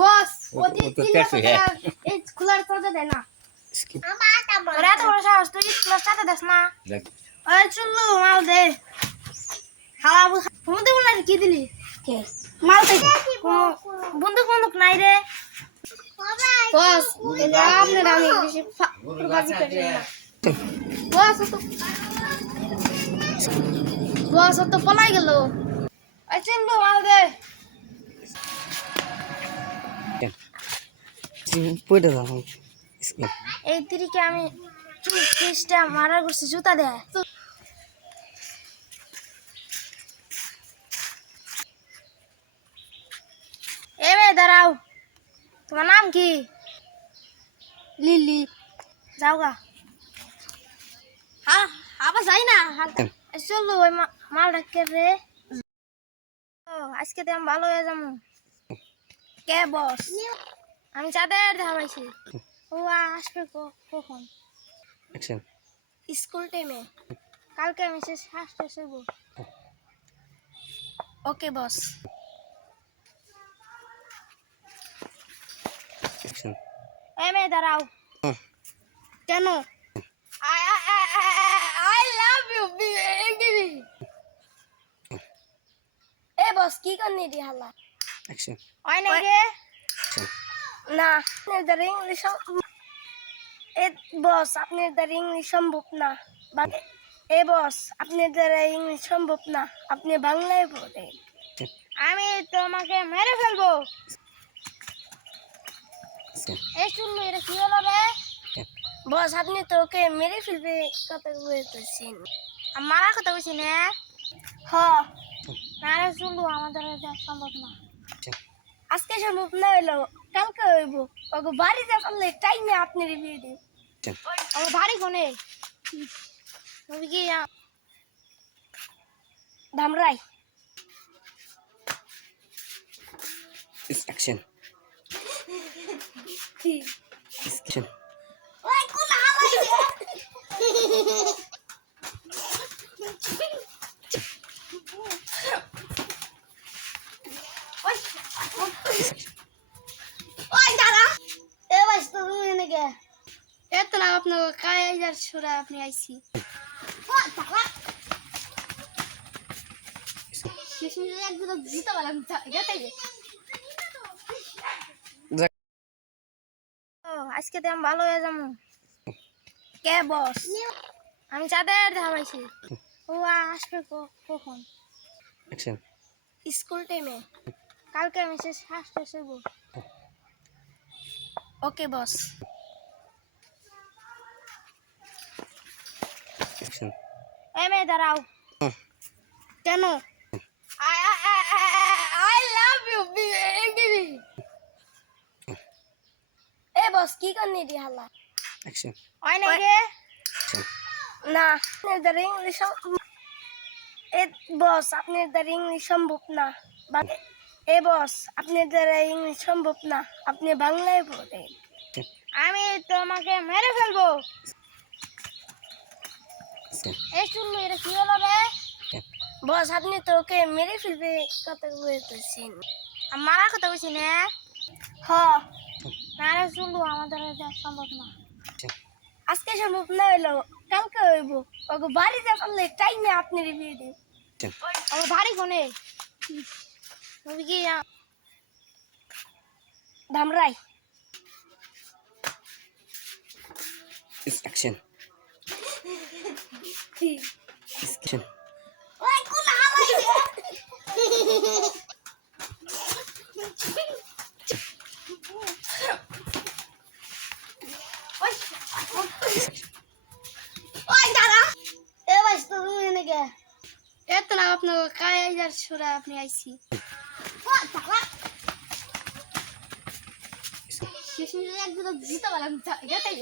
বস ও ওদি তো 300 100 টাকা এই স্কুলের কথা দেয় না Skip. ওরা তো বড় সাহস তুই স্কুলের কথা দেস না দেখ ওই চুল্লু মাল দে খাওয়াবো বন্ধু বলে কি দিলি কে মাল দে বন্দুক নাই রে বস এটা আপনার আমি বেশি ফাঁকি করি না বস তো পলাই গেল ওই চুল্লু মাল দে পড়ে যাও Skip. এই তিরিকে আমি চুল কেসটা মারা করছি জুতা দেয় এ মেয়ে দাঁড়াও তোমার নাম কি লিলি যাও গা হ্যাঁ আবার যাই না চলো ওই মাল ডাকে রে ও আজকে তো আমি ভালো হয়ে যাবো কে বস আমি চাঁদের দেখা পাইছি ও আসবে কখন Action. স্কুল টাইমে কালকে আমি শেষ ফার্স্ট আসবো ওকে বস Action. এ মেয়ে দাঁড়াও কেন আই লাভ ইউ বেবি এ বস কি করনি রে হালা Action. ওই নাই রে Action. না আপনাদের ইংলিশ এ বস আপনাদের ইংলিশ সম্ভব না এ বস আপনাদের ইংলিশ সম্ভব না আপনি বাংলায় বলেন আমি তোমাকে মেরে ফেলবো Action. এই শুনলো এটা কি হলো রে বস আপনি তো ওকে মেরে ফেলবে কথা বলতেছেন মারার কথা বলছি না হ না রে শুনলো আমাদের এটা সম্ভব না আজকে সম্ভব না হইলো কালকে হইব ওকে বাড়িতে আসলে টাইমে আপনি রিভিউ দিন আমার বাড়ি কোনে তুমি কি ধামরাই Action. Action. ওই কোন হালাই ওই দাঁড়া এ ভাই তুমি এনে কে এত না আপনার কায়ার সুরা আপনি আইছি ও দাঁড়া শেষে একদম জিতে পারলাম যেতেই ও আজকে তো আমি ভালো হয়ে যাবো কে বস আমি চাঁদের দেখা পাইছি ও আসবে কখন Action. স্কুল টাইমে কালকে আমি শেষ ফার্স্ট আসবো ওকে বস Action. এ মেয়ে দাঁড়াও কেন আই লাভ ইউ বেবি এ বস কি করনি রে হালা Action. ওই নাই রে Action. না আপনাদের ইংলিশ এ বস আপনাদের ইংলিশ সম্ভব না এ বস আপনাদের ইংলিশ সম্ভব না আপনি বাংলায় বলেন আমি তোমাকে মেরে ফেলবো Action. এই শুনলো এটা কি হলো রে বস আপনি তো ওকে মেরে ফেলবে কথা বলতেছেন মারার কথা বলছি না হ না রে শুনলো আমাদের এটা সম্ভব না আজকে সম্ভব না হইলো কালকে হইব ওকে বাড়িতে আসলে টাইমে আপনি রিভিউ দিন আমার বাড়ি কোনে তুমি কি ধামরাই Action. Action. ওই কোন হালাই ওই দাঁড়া এ ভাই তুমি এনে কে এত না আপনার কায়ার সুরা আপনি আইছি ও দাঁড়া শেষে একদম জিতে পারলাম যেতেই